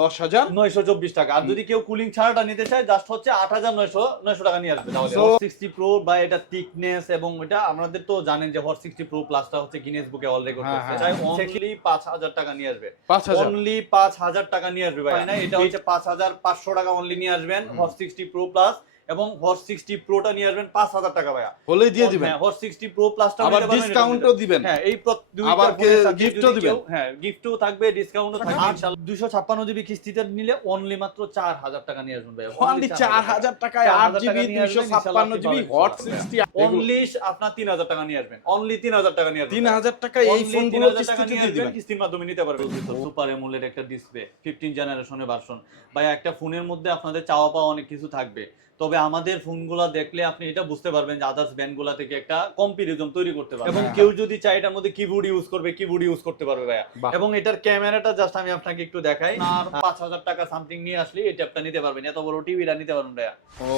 দশ হাজার? নয়শো চব্বিশ টাকা। আর যদি কেউ কুলিং ছাড়াটা নিতে চায় জাস্ট হচ্ছে আট হাজার নয়শো নয়শো টাকা নিয়ে আসবে তাহলে। সিক্সটি প্রো বা এটা থিকনেস এবং এটা আমাদের তো জানেন যে হট সিক্সটি প্রো প্লাসটা হচ্ছে গিনেস বুকে অল রেকর্ড। চাই অনলি পাঁচ হাজার টাকা নিয়ে আসবে। পাঁচ হাজার? অনলি পাঁচ হাজার টাকা নিয়ে আসবে ভাই। না এটা হচ্ছে পাঁচ হাজার পাঁচশো টাকা অনলি নিয়ে আসবেন হট সিক্সটি প্রো প্লাস এবং হট সিক্সটি প্রোটা নিয়ে আসবেন পাঁচ হাজার টাকা ভাইয়া। হলেই দিয়ে দিবেন। হট সিক্সটি প্রো প্লাসটা আবার ডিসকাউন্টও দিবেন। হ্যাঁ এই আবার যদি দিবেন? হ্যাঁ গিফটও থাকবে ডিসকাউন্টও থাকবে ইনশাআল্লাহ 256 জিবি কিস্তিতে নিলে অনলি মাত্র 4000 টাকা নিয়ে আসবেন ভাই অনলি চার হাজার টাকায় চার আট জিবি আসবেন, ছাপ্পান্ন জিবি হট সিক্সটি অনলি আপনার 3000 টাকা নিয়ে আসবেন। অনলি 3000 টাকা নিয়ে আসবেন তিন হাজার টাকা এই ফোনগুলো 3000 টাকা কিস্তিতে দিয়ে দিবেন। কিস্তির মাধ্যমে নিতে পারবেন। সুপার এমোলেড একটা ডিসপ্লে 15 জেনারেশনের ভার্সন ভাই একটা ফোনের মধ্যে আপনাদের চাওয়া পাওয়া অনেক কিছু থাকবে। তবে আমাদের ফোনগুলো দেখলে আপনি এটা বুঝতে পারবেন যে আদার্স ব্র্যান্ডগুলো থেকে একটা কম্পারিজন তৈরি করতে পারবেন এবং। কেউ যদি চায় এটার মধ্যে কিবোর্ড ইউজ করবে কিবোর্ড ইউজ করতে পারবে ভাইয়া। এবং এটার ক্যামেরাটা জাস্ট আমি আপনাকে একটু দেখাই। আর পাঁচ হাজার টাকা সামথিং নিয়ে আসলে এই ট্যাবটা নিতে পারবেন। এত বড় টিভিটা নিতে পারবেন ভাইয়া।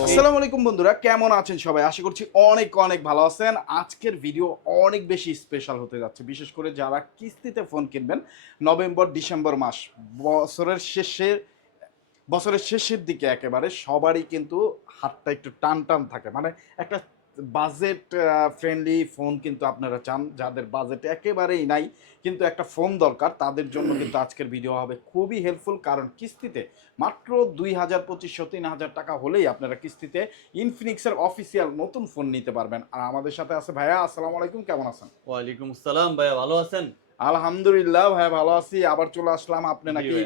আসসালামু আলাইকুম বন্ধুরা কেমন আছেন সবাই? আশা করছি অনেক অনেক ভালো আছেন। আজকের ভিডিও অনেক বেশি স্পেশাল হতে যাচ্ছে। বিশেষ করে যারা কিস্তিতে ফোন কিনবেন নভেম্বর ডিসেম্বর মাস বছরের শেষে বছরের শেষের দিকে একেবারে সবারই কিন্তু হাতটা একটু টান টান থাকে। মানে একটা বাজেট ফ্রেন্ডলি ফোন কিন্তু আপনারা চান যাদের বাজেট একেবারেই নাই কিন্তু একটা ফোন দরকার তাদের জন্য কিন্তু আজকের ভিডিও হবে খুবই হেল্পফুল কারণ কিস্তিতে মাত্র দুই হাজার পঁচিশশো তিন হাজার টাকা হলেই আপনারা কিস্তিতে ইনফিনিক্সের অফিসিয়াল নতুন ফোন নিতে পারবেন। আর আমাদের সাথে আছে ভাইয়া আসসালামু আলাইকুম কেমন আছেন? ওয়ালাইকুম আসসালাম ভাইয়া ভালো আছেন? আলহামদুলিল্লাহ ভাইয়া ভালো আছি। আবার চলে আসলাম আপনি নাকি।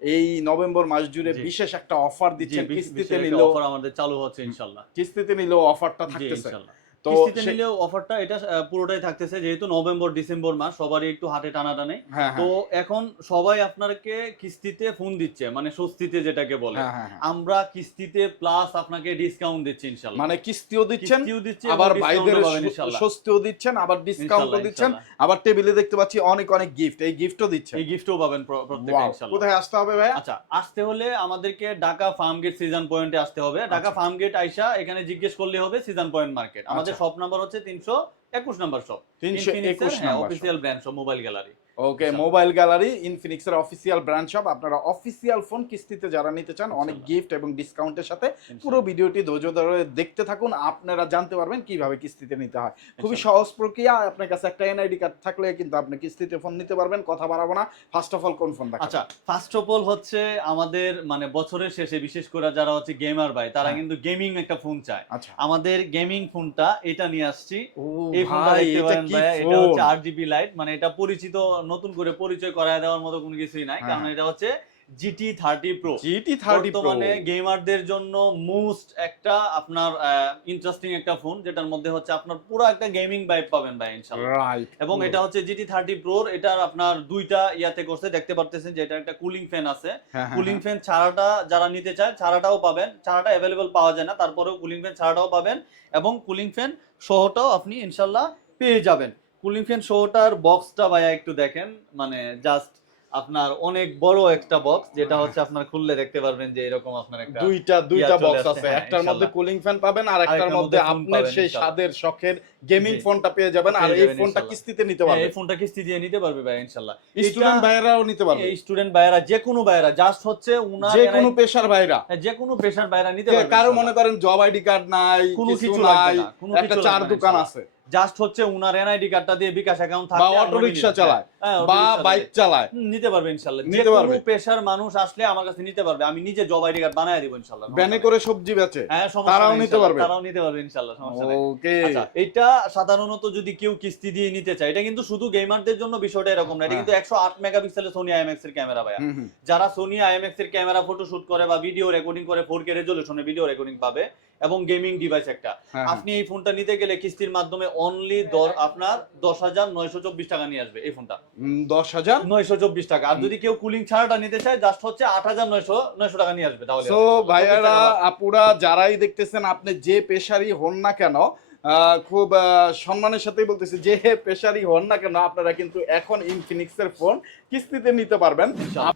এই নভেম্বর মাস জুড়ে বিশেষ একটা অফার দিচ্ছেন কিস্তিতে নিলেও অফার আমাদের চালু হচ্ছে ইনশাআল্লাহ কিস্তিতে নিলেও অফারটা থাকতেছে। ইনশাআল্লাহ তো নিলেও অফারটা এটা পুরোটাই থাকতেছে। যেহেতু নভেম্বর ডিসেম্বর মাস সবারই একটু হাতে টানা টানে হ্যাঁ। তো হ্যাঁ এখন সবাই আপনাকে কিস্তিতে ফোন দিচ্ছে মানে স্বস্তিতে যেটাকে বলে। হ্যাঁ। আমরা কিস্তিতে প্লাস আপনাকে ডিসকাউন্ট দিচ্ছি ইনশাআল্লাহ মানে কিস্তিও দিচ্ছেন আবার ভাইদের স্বস্তিও দিচ্ছেন আবার ডিসকাউন্টও দিচ্ছেন। আবার টেবিলে দেখতে পাচ্ছি অনেক অনেক গিফট এই গিফটও দিচ্ছেন। এই গিফটও পাবেন প্রত্যেকটা ইনশাআল্লাহ কোথায় আসতে হবে ভাই আচ্ছা আসতে হলে আমাদেরকে ঢাকা ফার্ম গেট সিজন পয়েন্টে আসতে হবে। ঢাকা আচ্ছা। ফার্ম গেট আইসা এখানে জিজ্ঞেস করলে হবে সিজন পয়েন্ট মার্কেট আমাদের আচ্ছা। শপ নাম্বার হচ্ছে তিনশো একুশ নাম্বার শপ তিনশো একুশ official brand shop mobile gallery okay. Mobile gallery ইনফিনিক্সের official brand shop আপনারা অফিসিয়াল ফোন কিস্তিতে যারা নিতে চান অনেক গিফট এবং ডিসকাউন্টের সাথে পুরো ভিডিওটি ধৈর্য ধরে দেখতে থাকুন। আপনারা জানতে পারবেন কীভাবে কিস্তিতে নিতে হয়। খুবই সহজ প্রক্রিয়া। আপনার কাছে একটা এনআইডি কার্ড থাকলে কিন্তু আপনি কিস্তিতে ফোন নিতে পারবেন। কথা বাড়াবো না। ফার্স্ট অফ অল কোন ফোন আচ্ছা ফার্স্ট অফ অল হচ্ছে আমাদের মানে বছরের শেষে বিশেষ করে যারা হচ্ছে গেমার ভাই তারা হ্যাঁ। কিন্তু গেমিং একটা ফোন চায়। আচ্ছা। আমাদের গেমিং ফোনটা এটা নিয়ে আসছি। ও এই ফোনটা ভাই দেখতে এটা পারেন কি এটা হচ্ছে ফোন আট জিবি লাইট মানে এটা পরিচিত নতুন করে পরিচয় করায় দেওয়ার মতো কোনো কিছুই নাই। হ্যাঁ। কারণ এটা হচ্ছে GT thirty pro GT thirty pro বর্তমানে গেমারদের জন্য মোস্ট একটা আপনার ইন্টারেস্টিং একটা ফোন যেটার মধ্যে হচ্ছে আপনার পুরো একটা গেমিং ভাইব পাবেন ভাই ইনশাআল্লাহ। এবং এটা হচ্ছে জিটি থার্টি প্রোর এটার আপনার দুইটা ইয়াতে করছে দেখতে পারতেছেন যে এটা একটা কুলিং ফ্যান আছে। হ্যাঁ, কুলিং ফ্যান ছাড়াটা যারা নিতে চায় ছাড়াটাও পাবেন। ছাড়াটা অ্যাভেলেবল পাওয়া যায় না তারপরেও কুলিং ফ্যান ছাড়াটাও পাবেন এবং কুলিং ফ্যান সহটাও আপনি ইনশাল্লাহ পেয়ে যাবেন। কুলিং ফ্যান সহটার বক্সটা ভাইয়া একটু দেখেন। মানে জাস্ট আপনার অনেক বড় একটা বক্স যেটা হচ্ছে আপনার খুললে দেখতে পারবেন যে এরকম আপনার একটা দুইটা দুইটা বক্স আছে। হ্যাঁ, একটার মধ্যে কুলিং ফ্যান পাবেন আর একটার মধ্যে আপনার সেই ইনশাআল্লাহ। স্বাদের শখের গেমিং ফোনটা পেয়ে যাবেন। আর এই ফোনটা কিস্তিতে নিতে পারবেন। এই ফোনটা কিস্তি দিয়ে নিতে পারবে ভাই ইনশাল্লাহ। স্টুডেন্ট ভাইয়েরাও নিতে পারবে। এই স্টুডেন্ট ভাইরা যে কোনো ভাইরা জাস্ট হচ্ছে উনার যে কোনো পেশার ভাইরা। হ্যাঁ, যে কোনো পেশার ভাইরা নিতে পারবে কারও মনে করেন জব আইডি কার্ড নাই কোনো কিছু নাই একটা চার দোকান আছে। জাস্ট হচ্ছে উনার এনআইডি কার্ডটা দিয়ে বিকাশ অ্যাকাউন্ট থাকে বা অটো রিকশা চালায়। বা বাইক চালায়। নিতে পারবে ইনশাআল্লাহ নিতে পারবে। পেশার মানুষ আসলে আমার কাছে নিতে পারবে আমি নিজে জব আইডি কার্ড বানায় দিব ইনশাআল্লাহ ব্যানে করে সবজি বেচে হ্যাঁ তারাও নিতে পারবে? তারাও নিতে পারবে ইনশাআল্লাহ সমস্যা নেই ওকে আচ্ছা এটা সাধারণত যদি কেউ কিস্তি দিয়ে নিতে চায় এটা কিন্তু শুধু গেমারদের জন্য বিষয়টা এরকম না এটা হ্যাঁ। কিন্তু একশো আট মেগাপিক্সেলের সোনি আইএমএক্স এর ক্যামেরা ভাইয়া হুম। যারা সোনি আইএমএক্স এর ক্যামেরা ফটো শুট করে বা ভিডিও রেকর্ডিং করে ফোর কে রেজলিউশনে ভিডিও রেকর্ডিং পাবে এবং গেমিং ডিভাইস একটা হ্যাঁ, আপনি এই ফোনটা নিতে গেলে কিস্তির মাধ্যমে অনলি আপনার দশ হাজার নয়শো চব্বিশ টাকা নিয়ে আসবে এই ফোনটা দশ হাজার? নয়শো চব্বিশ টাকা। আর যদি কেউ কুলিং ছাড়াটা নিতে চায় জাস্ট হচ্ছে আট হাজার নয়শো নয়শো টাকা নিয়ে আসবে তাহলে। সো ভাইয়ারা আপুরা যারাই দেখতেছেন আপনি যে পেশারই হন না কেন আহ, খুব আহ, সম্মানের সাথেই বলতেছি যে পেশারই হন না কেন আপনারা কিন্তু এখন ইনফিনিক্সের ফোন কিস্তিতে নিতে পারবেন।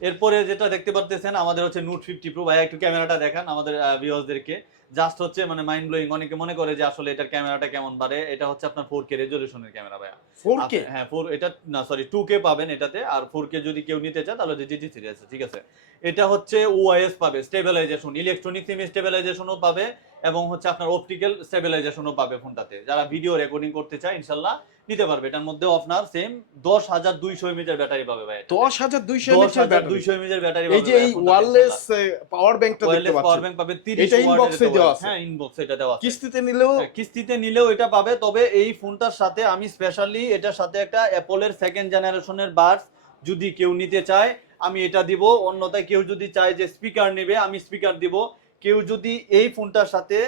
এরপরে যেটা দেখতে পারতেছেন আমাদের হচ্ছে নোট ফিফটি প্রো ভাইয়া একটু ক্যামেরাটা দেখান আমাদের ভিউয়ার্সদেরকে জাস্ট হচ্ছে মানে মাইন্ড ব্লোয়িং অনেকে মনে করে যে আসলে এটার ক্যামেরাটা কেমন বাড়ে এটা হচ্ছে আপনার ফোর কে রেজলিউশনের ক্যামেরা ভাইয়া। ফোর কে হ্যাঁ ফোর এটা না সরি টু কে পাবেন এটাতে। আর ফোর কে যদি কেউ নিতে চায় তাহলে জিটি থ্রি আছে ঠিক আছে? এটা হচ্ছে ওআইএস পাবে স্টেবিলাইজেশন ইলেকট্রনিক সিম স্টেবিলাইজেশনও পাবে এবং হচ্ছে আপনার অপটিক্যাল স্টেবিলাইজেশনও পাবে ফোনটাতে। যারা ভিডিও রেকর্ডিং করতে চায় ইনশাল্লাহ নিতে পারবে। এটার মধ্যে আপনার সেম দশ হাজার দুইশো এমএচের ব্যাটারি পাবে ভাই। দশ হাজার দুইশো দুইশো এমএচের ব্যাটারি এই যে এই ওয়ারলেস পাওয়ার ব্যাংকটা দেখতে ওয়্যারলেস পাওয়ার ব্যাংক পাবে 30 এটা inbox-এ দেওয়া আছে। হ্যাঁ ইনবক্স এটা দেওয়া আছে। কিস্তিতে নিলেও হ্যাঁ, কিস্তিতে নিলেও এটা পাবে তবে এই ফোনটার সাথে আমি স্পেশালি এটার সাথে একটা অ্যাপলের সেকেন্ড জেনারেশনের বাডস যদি কেউ নিতে চায় আমি এটা দিব। অন্যথায় কেউ যদি চায় যে স্পিকার নেবে আমি স্পিকার দিব। কেউ যদি এই ফোনটার সাথে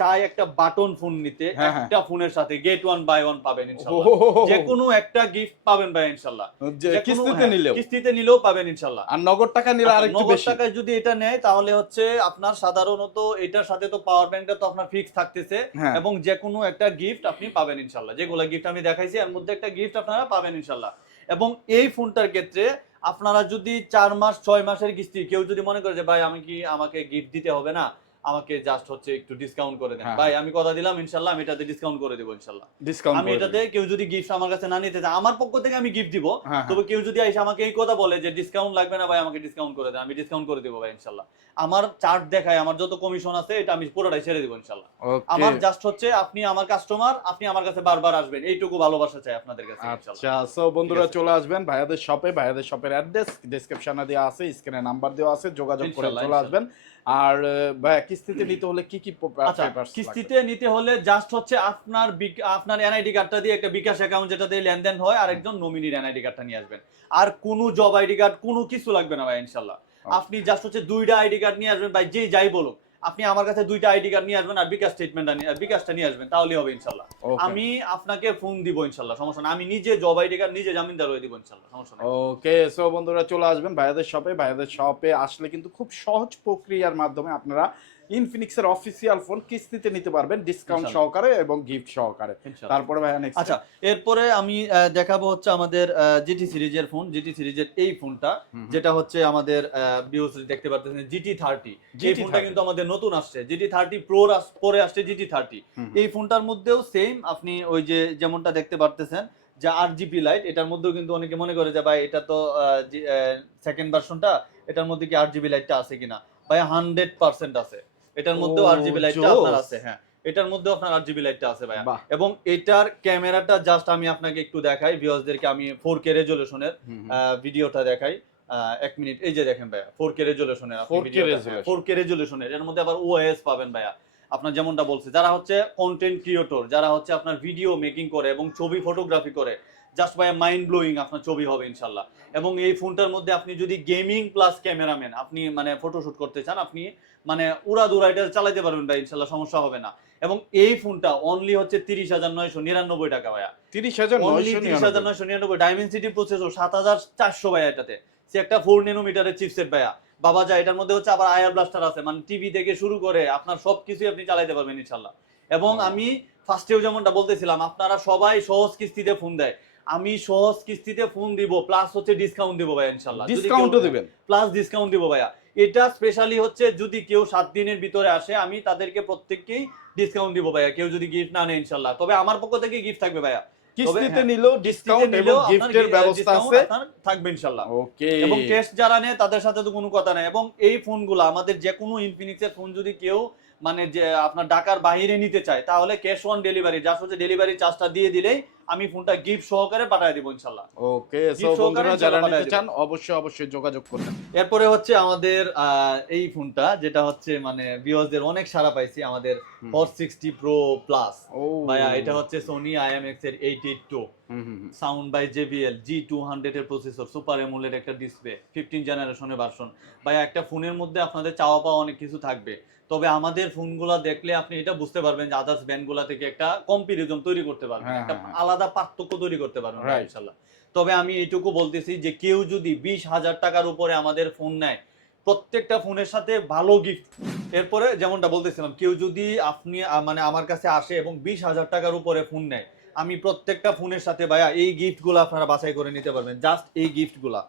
চায় একটা বাটন ফোন নিতে হ্যাঁ, হ্যাঁ। একটা ফোনের সাথে গেট ওয়ান বাই ওয়ান পাবেন ইনশাআল্লাহ যে কোনো একটা গিফট পাবেন ভাই ইনশাআল্লাহ কোনো- কিস্তিতে হ্যাঁ, নিলেও। কিস্তিতে নিলেও পাবেন ইনশাআল্লাহ আর নগদ টাকা নিলে আরেকটু নগদ বেশি। টাকায় যদি এটা নেয় তাহলে হচ্ছে আপনার সাধারণত এটার সাথে তো পাওয়ার ব্যাংকটা তো আপনার ফিক্স থাকতেছে। এবং যে কোনো একটা গিফট আপনি পাবেন ইনশাল্লাহ। যেগুলো গিফট আমি দেখাইছি এর মধ্যে একটা গিফট আপনারা পাবেন ইনশাল্লাহ। এবং এই ফোনটার ক্ষেত্রে আপনারা যদি চার মাস ছয় মাসের কিস্তি কেউ যদি মনে করে যে ভাই আমি কি আমাকে গিফট দিতে হবে না? আমাকে জাস্ট হচ্ছে একটু ডিসকাউন্ট করে দেন। হ্যাঁ। ভাই আমি কথা দিলাম ইনশাল্লাহ আমি এটাতে ডিসকাউন্ট করে দেবো ইনশাল্লাহ। ডিসকাউন্ট আমি এটাতে কেউ যদি গিফট আমার কাছে না নিতে চায় আমার পক্ষ থেকে আমি গিফট দিব। হ্যাঁ তবে কেউ যদি এসে আমাকে এই কথা বলে যে ডিসকাউন্ট লাগবে না ভাই আমাকে ডিসকাউন্ট করে দেন আমি ডিসকাউন্ট করে দেবো ভাই ইনশাল্লাহ। আমার চার্ট দেখায় আমার যত কমিশন আছে এটা আমি পুরোটাই ছেড়ে দেবো ইনশাল্লাহ। আমার জাস্ট হচ্ছে আপনি আমার কাস্টমার আপনি আমার কাছে বারবার আসবেন। এইটুকু ভালোবাসা চাই আপনাদের কাছে ইনশাআল্লাহ। আচ্ছা সো বন্ধুরা চলে আসবেন ভাইয়াদের শপে ভাইয়াদের শপের অ্যাড্রেস ডেসক্রিপশনে দেওয়া আছে স্ক্রিনে নাম্বার দেওয়া আছে যোগাযোগ করে চলে আসবেন। আর কিস্তিতে নিতে হলে কি কি আচ্ছা কিস্তিতে নিতে হলে জাস্ট হচ্ছে আপনার আপনার এনআইডি কার্ডটা দিয়ে একটা বিকাশ অ্যাকাউন্ট যেটা দিয়ে লেনদেন হয় আর একজন নমিনির এনআইডি কার্ডটা নিয়ে আসবেন। আর কোনো জব আইডি কার্ড কোনো কিছু লাগবে না ভাই ইনশাল্লাহ। আপনি জাস্ট হচ্ছে দুইটা আইডি কার্ড নিয়ে আসবেন ভাই যেই যাই বলুক। আপনি আমার কাছে দুইটা আইডি কার্ড নিয়ে আসবেন আর বিকাশ স্টেটমেন্টটা নিয়ে বিকাশটা নিয়ে আসবেন তাহলে হবে ইনশাল্লাহ। আমি আপনাকে ফোন দিব ইনশাল্লাহ সমস্যা না আমি নিজে জব আইডি কার্ড নিজে জামিনদার হয়ে দিব ইনশাল্লাহ সমস্যা না ওকে সো বন্ধুরা চলে আসবেন ভাইয়াদের শপে ভাইয়াদের শপে আসলে কিন্তু খুব সহজ প্রক্রিয়ার মাধ্যমে আপনারা ইনফিনিক্সের অফিসিয়াল ফোন কিস্তিতে নিতে পারবেন ডিসকাউন্ট সহকারে এবং গিফট সহকারে। তারপরে ভাইয়া নেক্সট আচ্ছা এরপরে আমি দেখাবো হচ্ছে আমাদের জিটি সিরিজের ফোন জিটি সিরিজের এই ফোনটা যেটা হচ্ছে আমাদের বিওস দেখতে পাচ্ছেন জিটি থার্টি এই ফোনটা কিন্তু আমাদের নতুন আসছে জিটি থার্টি প্রো পরে আসছে জিটি থার্টি এই ফোনটার মধ্যেও সেম আপনি ওই যে যেমনটা দেখতে পারতেছেন যে আর জিপি লাইট এটার মধ্যেও কিন্তু অনেকে মনে করে যে ভাই এটা তো সেকেন্ড ভার্সনটা এটার মধ্যে কি আর জিবি লাইটটা আছে কিনা? ভাই হান্ড্রেড পার্সেন্ট আছে। এটার মধ্যেও ও, আর জিবি লাইটটা আপনার আছে হ্যাঁ। এটার মধ্যেও আপনার আর জিবি লাইটটা আছে ভাইয়া। এবং এটার ক্যামেরাটা জাস্ট আমি আপনাকে একটু দেখাই ভিউয়ার্সদেরকে আমি ফোর কে রেজলিউশনের ভিডিওটা দেখাই। এক মিনিট এই যে দেখেন ভাইয়া ফোর কে রেজলিউশনের 4K resolution। ফোর কে রেজলিউশনের এর মধ্যে আবার ওএস পাবেন ভাইয়া। আপনার যেমনটা বলছে যারা হচ্ছে কন্টেন্ট ক্রিয়েটর যারা হচ্ছে আপনার ভিডিও মেকিং করে এবং ছবি ফটোগ্রাফি করে জাস্ট ভাইয়া মাইন্ড ব্লোয়িং আপনার ছবি হবে ইনশাল্লাহ। এবং এই ফোনটার মধ্যে আপনি যদি গেমিং প্লাস ক্যামেরাম্যান আপনি মানে ফটোশুট করতে চান আপনি মানে উড়া দুরা এটা চালাইতে পারবেন ভাই ইনশাল্লাহ সমস্যা হবে না। এবং এই ফোনটা অনলি হচ্ছে তিরিশ হাজার নয়শো নিরানব্বই টাকা ভাইয়া। তিরিশ হাজার অনলি তিরিশ হাজার নয়শো নিরানব্বই। ডাইমেনসিটি প্রসেসর সাত হাজার চারশো ভাইয়া এটাতে। সে একটা ফোর নেনোমিটারের চিপসেট ভাইয়া। বাবা যা এটার মধ্যে হচ্ছে আবার আয়ার ব্লাস্টার আছে। মানে টিভি থেকে শুরু করে আপনার সব কিছুই আপনি চালাইতে পারবেন ইনশাল্লাহ। এবং। আমি ফার্স্টেও যেমনটা বলতেছিলাম আপনারা সবাই সহজ কিস্তিতে ফোন দেয়। আমি সহজ কিস্তিতে ফোন দিব প্লাস হচ্ছে ডিসকাউন্ট দিব ভাইয়া ইনশাল্লাহ। ডিসকাউন্টও দিবেন। প্লাস ডিসকাউন্ট দিব ভাইয়া। এটা স্পেশালি হচ্ছে যদি কেউ সাত দিনের ভিতরে আসে আমি তাদেরকে প্রত্যেককেই ডিসকাউন্ট দিব ভাইয়া। কেউ যদি গিফট না নেয় ইনশাল্লাহ। তবে আমার পক্ষ থেকে গিফট থাকবে ভাইয়া। কিস্তিতে হ্যাঁ, নিলেও ডিসকাউন্ট এবং গিফটের ব্যবস্থা আছে। থাকবে ওকে। এবং টেস্ট যারা নেয় তাদের সাথে তো কোনো কথা নাই। এবং এই ফোনগুলো আমাদের যে কোনো ইনফিনিক্সের ফোন যদি কেউ মানে যে আপনার ঢাকার বাইরে নিতে চায় তাহলে ক্যাশ অন ডেলিভারি যা হচ্ছে ডেলিভারি চার্জটা দিয়ে দিলেই আমি ফোনটা গিফট সহকারে পাঠিয়ে দিব ইনশাল্লাহ। ওকে সো বন্ধুরা যারা নিতে চান অবশ্যই অবশ্যই যোগাযোগ করবেন। এরপরে হচ্ছে আমাদের এই ফোনটা যেটা হচ্ছে মানে ভিউয়ার্সদের অনেক সারা পাইছি আমাদের। ফোর সিক্সটি প্রো প্লাস ভাইয়া এটা হচ্ছে সোনি আইএমএক্স এর eight eight two hmm, hmm, hmm. Sound by two hundred এর প্রসেসর সুপার এমুলের একটা ডিসপ্লে ফিফটিন জেনারেশনের ভার্সন ভাইয়া একটা ফোনের মধ্যে আপনাদের চাওয়া পাওয়া অনেক কিছু থাকবে। তবে আমাদের ফোনগুলো দেখলে আপনি এটা বুঝতে পারবেন যে আদার্স ব্যান্ডগুলো থেকে একটা কম্পারিজন তৈরি করতে পারবেন হ্যাঁ, একটা হ্যাঁ, হ্যাঁ। আলাদা পার্থক্য তৈরি করতে পারবেন. ইনশাল্লাহ তবে আমি এইটুকু বলতেছি যে কেউ যদি বিশ হাজার টাকার উপরে আমাদের ফোন নেয় প্রত্যেকটা ফোনের সাথে ভালো গিফট এরপরে যেমনটা বলতেছিলাম কেউ যদি আপনি মানে আমার কাছে আসে এবং বিশ হাজার টাকার উপরে ফোন নেয় আমি প্রত্যেকটা ফোনের সাথে ভাইয়া এই গিফটগুলো আপনারা বাছাই করে নিতে পারবেন জাস্ট এই গিফটগুলা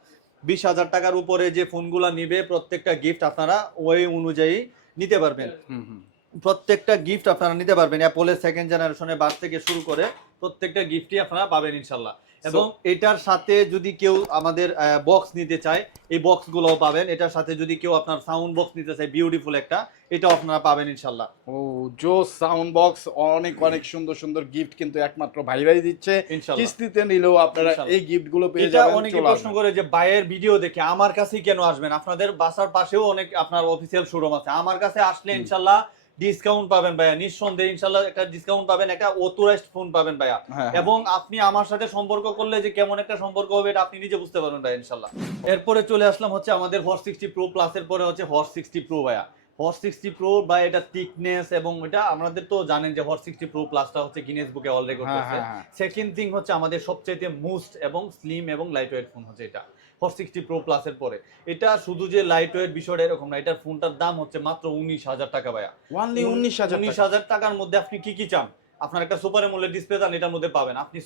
বিশ হাজার টাকার উপরে যে ফোনগুলো নিবে প্রত্যেকটা গিফট আপনারা ওই অনুযায়ী নিতে পারবেন। হুম হুম প্রত্যেকটা গিফট আপনারা নিতে পারবেন। অ্যাপোলের সেকেন্ড জেনারেশনের বাস থেকে শুরু করে প্রত্যেকটা গিফটই আপনারা পাবেন ইনশাল্লাহ। এবং এটার সাথে যদি কেউ আমাদের বক্স নিতে চায় এই বক্সগুলোও পাবেন। এটার সাথে যদি কেউ আপনার সাউন্ড বক্স নিতে চায় বিউটিফুল একটা এটাও আপনারা পাবেন ইনশাল্লাহ ও জো সাউন্ড বক্স অনেক অনেক সুন্দর সুন্দর গিফট কিন্তু একমাত্র ভাইরাই দিচ্ছে। কিস্তিতে নিলেও আপনারা এই গিফটগুলো পেয়ে এটা যাবেন অনেকে প্রশ্ন করে যে বাইরের ভিডিও দেখে আমার কাছেই কেন আসবেন? আপনাদের বাসার পাশেও অনেক আপনার অফিসিয়াল শোরুম আছে। আমার কাছে আসলে ইনশাল্লাহ ডিসকাউন্ট পাবেন ভাইয়া। নিঃসন্দেহে ইনশাল্লাহ একটা ডিসকাউন্ট পাবেন একটা অথরাইজড ফোন পাবেন ভাইয়া। হ্যাঁ, হ্যাঁ। এবং আপনি আমার সাথে সম্পর্ক করলে যে কেমন একটা সম্পর্ক হবে এটা আপনি নিজে বুঝতে পারবেন ভাই ইনশাল্লাহ। এরপরে চলে আসলাম হচ্ছে আমাদের হর্স সিক্সটি প্রো প্লাসের পরে হচ্ছে হর্স সিক্সটি প্রো ভাইয়া। হর্স সিক্সটি প্রো বা এটা থিকনেস এবং এটা আমাদের তো জানেন যে হর্স সিক্সটি প্রো প্লাসটা হচ্ছে গিনেস বুকে অল রেকর্ড করছে। হ্যাঁ, হ্যাঁ। সেকেন্ড থিং হচ্ছে আমাদের সবচাইতে মোস্ট এবং স্লিম এবং লাইট ওয়েট ফোন হচ্ছে এটা। ফোর সিক্সটি প্রো প্লাসের পরে। এটা শুধু যে লাইট ওয়েট বিষয়টা এরকম না এটার ফোনটার দাম হচ্ছে মাত্র উনিশ হাজার টাকা ভাইয়া। Only 19,000 উনিশ। হাজার টাকার মধ্যে আপনি কি কি চান? আপনার একটা সুপার এমোলেড ডিসপ্লে চান এটার মধ্যে পাবেন। আপনি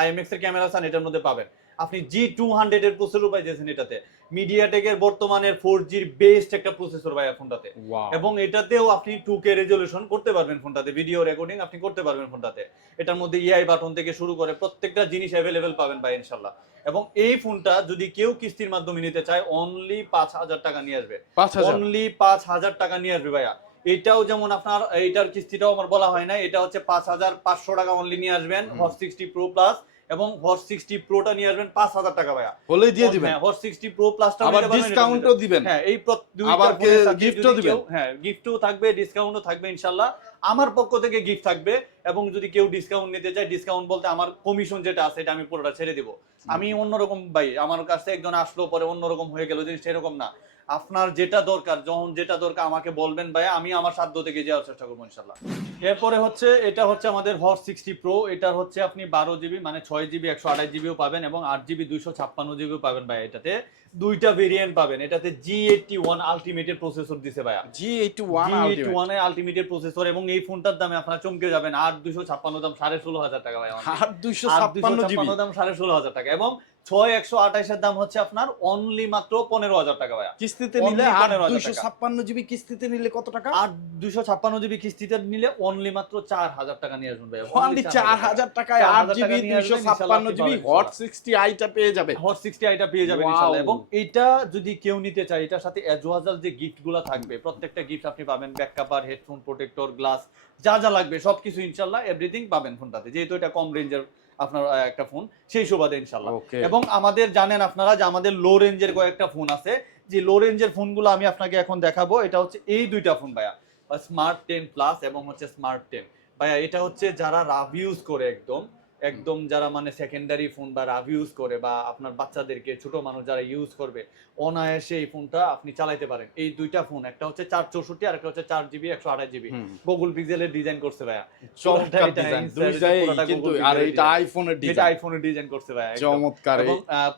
আইএমএক্স এর ক্যামেরা চান এটার মধ্যে পাবেন। আপনি জি টু হান্ড্রেড এর প্রসেসর পাইতেছেন এটাতে। মিডিয়াটেকের বর্তমানের ফোর জির বেস্ট একটা প্রসেসর ভাইয়া ফোনটাতে. এবং এটাতেও আপনি টু কে রেজলিউশন করতে পারবেন ফোনটাতে ভিডিও রেকর্ডিং আপনি করতে পারবেন ফোনটাতে এটার মধ্যে ইআই বাটন থেকে শুরু করে প্রত্যেকটা জিনিস অ্যাভেলেবেল পাবেন ভাই ইনশাল্লাহ এবং এই ফোনটা যদি কেউ কিস্তির মাধ্যমে নিতে চায় অনলি পাঁচ হাজার টাকা নিয়ে আসবে। 5000 অনলি পাঁচ হাজার টাকা নিয়ে আসবে ভাইয়া। এটাও যেমন আপনার এইটার কিস্তিটাও আমার বলা হয় না এটা হচ্ছে পাঁচ হাজার পাঁচশো টাকা অনলি নিয়ে আসবেন। হট সিক্সটি প্রো প্লাস এবং হট সিক্সটি প্রোটা নিয়ে আসবেন পাঁচ হাজার টাকা ভাইয়া। বলে দিয়ে দিবেন। হট সিক্সটি প্রো প্লাসটা আবার ডিসকাউন্টও দিবেন। হ্যাঁ এই আবার যদি দিবেন? হ্যাঁ গিফটও থাকবে ডিসকাউন্টও থাকবে ইনশাল্লাহ। আমার পক্ষ থেকে গিফট থাকবে এবং যদি কেউ ডিসকাউন্ট নিতে চায় ডিসকাউন্ট বলতে আমার কমিশন যেটা আছে এটা আমি পুরোটা ছেড়ে দিব। আমি অন্যরকম ভাই আমার কাছে একজন আসলো পরে অন্যরকম হয়ে গেল জিনিস এরকম না। আপনার যেটা দরকার যখন যেটা দরকার আমাকে বলবেন ভাই আমি আমার সাধ্য থেকে যাওয়ার চেষ্টা করব ইনশাল্লাহ। এরপরে হচ্ছে এটা হচ্ছে আমাদের হট সিক্সটি প্রো এটার হচ্ছে আপনি বারো জিবি মানে ছয় জিবি একশো আঠাশ জিবিও পাবেন এবং আট জিবি দুইশো ছাপ্পান্ন জিবিও পাবেন ভাই। এটাতে দুইটা ভেরিয়েন্ট পাবেন। এটাতে জি এইটটি ওয়ান আলটিমেটের প্রসেসর দিছে ভাইয়া। G81 G eighty Ultimate। ওয়ানের আলটিমেটের প্রসেসর এবং এই ফোনটার দামে আপনারা চমকে যাবেন। আট দুইশো ছাপ্পান্ন দাম সাড়ে ষোলো হাজার টাকা ভাই আর 256 জিবি দাম সাড়ে ষোলো হাজার টাকা এবং ছয় একশো আঠাশের দাম হচ্ছে আপনার অনলি মাত্র পনেরো হাজার টাকা ভাইয়া। কিস্তিতে নিলে আর 15,000 টাকা। 256 জিবি কিস্তিতে নিলে কত টাকা? দুইশো ছাপ্পান্ন জিবি কিস্তিতে নিলে অনলি মাত্র চার হাজার টাকা নিয়ে আসবেন ভাই অনলি 4000 টাকায় 8 4,000 জিবি আসবেন, 256 জিবি হট 60 আইটা পেয়ে যাবে হট সিক্সটি আইটা পেয়ে Wow. এবং এটা যদি কেউ নিতে চায় এটার সাথে অ্যাজওয়াজাল যে গিফটগুলা থাকবে প্রত্যেকটা গিফট আপনি পাবেন। Back cover headphone protector glass যা যা লাগবে সবকিছু ইনশাল্লাহ এভরিথিং পাবেন ফোনটাতে। যেহেতু এটা কম রেঞ্জের আপনার একটা ফোন সেই সুবাদে ইনশাল্লাহ এবং আমাদের জানেন আপনারা যে আমাদের লো রেঞ্জের কয়েকটা ফোন আছে যে লো রেঞ্জের ফোনগুলো আমি আপনাকে এখন দেখাবো এটা হচ্ছে এই দুইটা ফোন ভাইয়া। স্মার্ট টেন প্লাস এবং হচ্ছে স্মার্ট টেন ভাইয়া এটা হচ্ছে যারা রাভ ইউজ করে একদম একদম যারা মানে সেকেন্ডারি ফোন বা রাভ ইউজ করে বা আপনার বাচ্চাদেরকে ছোট মানুষ যারা ইউজ করবে অনায়াসে এই ফোনটা আপনি চালাইতে পারেন। এই দুইটা ফোন একটা হচ্ছে চার চৌষট্টি আর একটা হচ্ছে চার জিবি একশো আঠাশ জিবি গুগল পিক্সেলের ডিজাইন করছে ভাইয়া। আইফোনের ডিজাইন করছে ভাইয়া চমৎকার।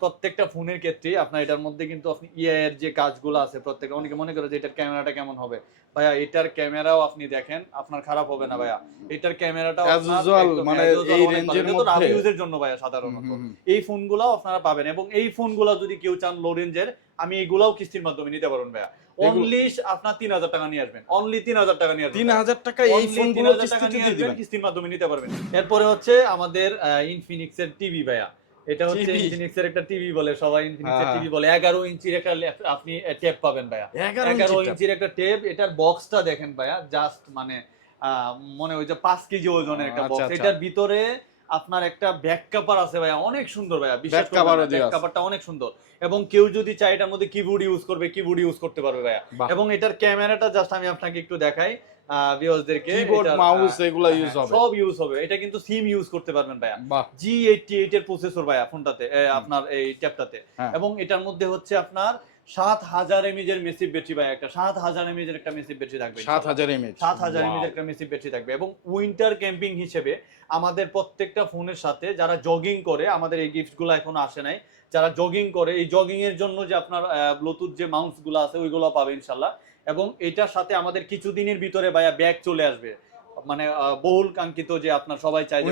প্রত্যেকটা ফোনের ক্ষেত্রে আপনার এটার মধ্যে কিন্তু আপনি ইআই এর যে কাজগুলো আছে প্রত্যেকটা অনেকে মনে করে যে এটার ক্যামেরাটা কেমন হবে। ভাইয়া এটার ক্যামেরাও আপনি দেখেন আপনার খারাপ হবে না ভাইয়া। এটার ক্যামেরাটাও As মানে এই range ইউজের জন্য ভাইয়া সাধারণত। এই ফোনগুলো আপনারা পাবেন এবং এই ফোনগুলো যদি কেউ চান লো রেঞ্জের আমি এগুলাও কিস্তির মাধ্যমে নিতে পারবেন ভাইয়া। অনলি আপনার তিন হাজার টাকা নিয়ে আসবেন। অনলি তিন হাজার টাকা নিয়ে আসবেন তিন। হাজার টাকা এই ফোনগুলো 3000 টাকা দিয়ে দিবেন। কিস্তির মাধ্যমে নিতে পারবেন। এরপরে হচ্ছে আমাদের ইনফিনিক্স এর টিভি ভাইয়া। এটা হচ্ছে ইনফিনিক্স এর একটা টিভি বলে সবাই ইনফিনিক্স এর। টিভি বলে। এগারো ইঞ্চির একটা আপনি ট্যাব পাবেন ভাইয়া। এগারো এগারো ইঞ্চিটা। ইঞ্চির একটা টেপ এটার বক্সটা দেখেন ভাইয়া জাস্ট মানে আহ, মনে হয় যে পাঁচ কেজি ওজনের একটা আচ্ছা, বক্স আচ্ছা। এটার ভিতরে আপনার একটা ব্যাক কাভার আছে ভাইয়া অনেক সুন্দর ভাইয়া বিশেষ Back cover ও দেয়া ব্যাক আছে। কাভারটা অনেক সুন্দর। এবং কেউ যদি চায় এটার মধ্যে কিবোর্ড ইউজ করবে কিবোর্ড ইউজ করতে পারবে ভাইয়া। এবং এটার ক্যামেরাটা জাস্ট আমি আপনাকে একটু দেখাই ভিউয়ার্সদেরকে Keyboard, মাউস এগুলা ইউজ হবে। সব ইউজ হবে। এটা কিন্তু সিম ইউজ করতে পারবেন ভাইয়া। এইটটি এইট এর প্রসেসর ভাইয়া ফোনটাতে আপনার এই ট্যাবটাতে হ্যাঁ। এবং এটার মধ্যে হচ্ছে আপনার সাত হাজার এমএজ এর মেসিভ ব্যাটারি ভাই একটা সাত হাজার এমএজ এর একটা মেসিভ ব্যাটারি থাকবে সাত হাজার এমএচ সাত হাজার এমএজ একটা মেসিভ ব্যাটারি থাকবে এবং উইন্টার ক্যাম্পিং হিসেবে আমাদের প্রত্যেকটা ফোনের সাথে যারা জগিং করে আমাদের এই গিফটগুলো এখনও আসে নাই যারা জগিং করে এই জগিং এর জন্য যে আপনার ব্লুটুথ যে মাউন্টসগুলো আছে ওইগুলো পাবে ইনশাল্লাহ এবং এটার সাথে আমাদের কিছুদিনের ভিতরে ভাইয়া ব্যাগ চলে আসবে। মানে বহুল কাঙ্ক্ষিত যে আপনার সবাই চাই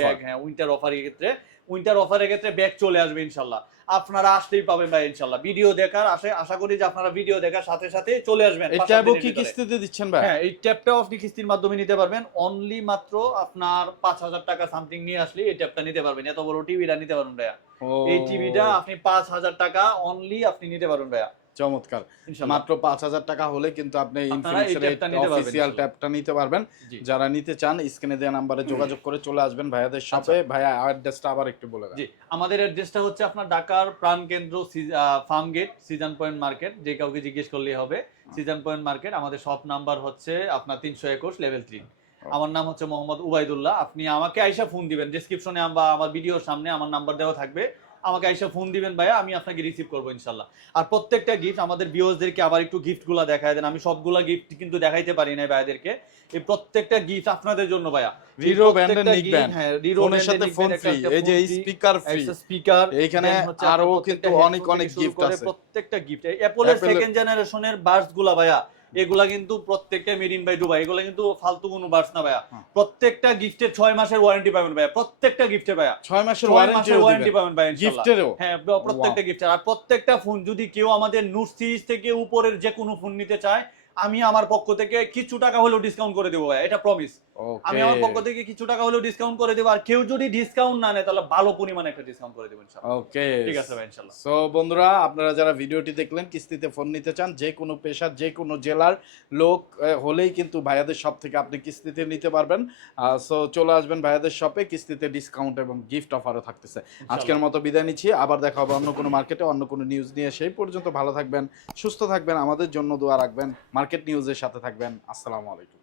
ব্যাগ হ্যাঁ উইন্টার অফার ক্ষেত্রে উইন্টার অফারের ক্ষেত্রে ব্যাগ চলে আসবে ইনশাল্লাহ। আপনারা আসতেই পাবেন ভাই ইনশাল্লাহ। ভিডিও দেখার আসে আশা করি যে আপনারা ভিডিও দেখার সাথে সাথে চলে আসবেন এই ট্যাবও কি কিস্তিতে দিচ্ছেন ভাই? হ্যাঁ এই ট্যাবটাও আপনি কিস্তির মাধ্যমে নিতে পারবেন। অনলি মাত্র আপনার পাঁচ হাজার টাকা সামথিং নিয়ে আসলে এই ট্যাবটা নিতে পারবেন। এত বড় টিভিটা নিতে পারবেন ভাইয়া। এই টিভিটা আপনি পাঁচ হাজার টাকা অনলি আপনি নিতে পারবেন ভাইয়া। চমৎকার। মাত্র পাঁচ হাজার টাকা হলে কিন্তু আপনি অফিসিয়াল। ট্যাবটা নিতে পারবেন যারা নিতে চান স্ক্রিনে দেওয়া নাম্বারে যোগাযোগ করে চলে আসবেন ভাইয়াদের শপে ভাইয়া অ্যাড্রেসটা আবার একটু বলে দেন। জি আমাদের অ্যাড্রেসটা হচ্ছে আপনার ঢাকার প্রাণকেন্দ্র Farmgate season point market যে কাউকে জিজ্ঞেস করলেই হবে। সিজন পয়েন্ট মার্কেট আমাদের শপ নাম্বার হচ্ছে আপনার তিনশো একুশ লেভেল থ্রি আমার নাম হচ্ছে মোহাম্মদ উবাইদুল্লাহ আপনি আমাকে আইসা ফোন দিবেন। ডিসক্রিপশনে বা আমার ভিডিওর সামনে আমার নাম্বার দেওয়া থাকবে। আমাকে আইসা ফোন দিবেন ভাইয়া আমি আপনাকে রিসিভ করব ইনশাল্লাহ। আর প্রত্যেকটা গিফট আমাদের ভিউয়ার্সদেরকে আবার একটু গিফটগুলো দেখায় দেন। আমি সবগুলা গিফট কিন্তু দেখাইতে পারি না ভাইয়াদেরকে। এই প্রত্যেকটা গিফট আপনাদের জন্য ভাইয়া। এর প্রত্যেকটা neckband। হ্যাঁ brand এর সাথে ফোন ফ্রি এই যে স্পিকার ফ্রি স্পিকার এইখানে আরও কিন্তু অনেক অনেক gift আছে। প্রত্যেকটা গিফট অ্যাপলের সেকেন্ড জেনারেশনের বার্সগুলা ভাইয়া এগুলা কিন্তু প্রত্যেকটা মেড ইন বাই দুবাই এগুলা কিন্তু ফালতু কোনো বার্স না ভাইয়া। হ্যাঁ। প্রত্যেকটা গিফটের ছয় মাসের ওয়ারেন্টি পাবেন ভাইয়া। প্রত্যেকটা গিফটে ভাইয়া। ছয় মাসের ওয়ারেন্টি পাবেন ভাইয়া। গিফটেরও হ্যাঁ প্রত্যেকটা গিফটের আর প্রত্যেকটা ফোন যদি কেউ আমাদের নুট সিরিজ থেকে উপরের যে কোনো ফোন নিতে চায় আমি আমার পক্ষ থেকে কিছু টাকা হলেও ডিসকাউন্ট করে দেবো এটা প্রমিস আমি আমার পক্ষ থেকে কিছু টাকা হলেও ডিসকাউন্ট করে দেবো আর কেউ যদি ডিসকাউন্ট না নেয় তাহলে ভালো পরিমাণে একটা ডিসকাউন্ট করে দেবো ওকে ঠিক আছে ভাই ইনশাল্লাহ। সো বন্ধুরা আপনারা যারা ভিডিওটি দেখলেন কিস্তিতে ফোন নিতে চান যে কোনো পেশার যে কোনো জেলার লোক হলেই কিন্তু ভাইয়াদের শপ থেকে আপনি কিস্তিতে নিতে পারবেন। সো চলে আসবেন ভাইয়াদের শপে কিস্তিতে ডিসকাউন্ট এবং গিফট অফারও থাকতেছে। আজকের মতো বিদায় নিচ্ছি আবার দেখা হবে অন্য কোনো মার্কেটে অন্য কোনো নিউজ নিয়ে সেই পর্যন্ত ভালো থাকবেন সুস্থ থাকবেন আমাদের জন্য দোয়া রাখবেন। মার্কেট নিউজের সাথে থাকবেন। আসসালামু আলাইকুম।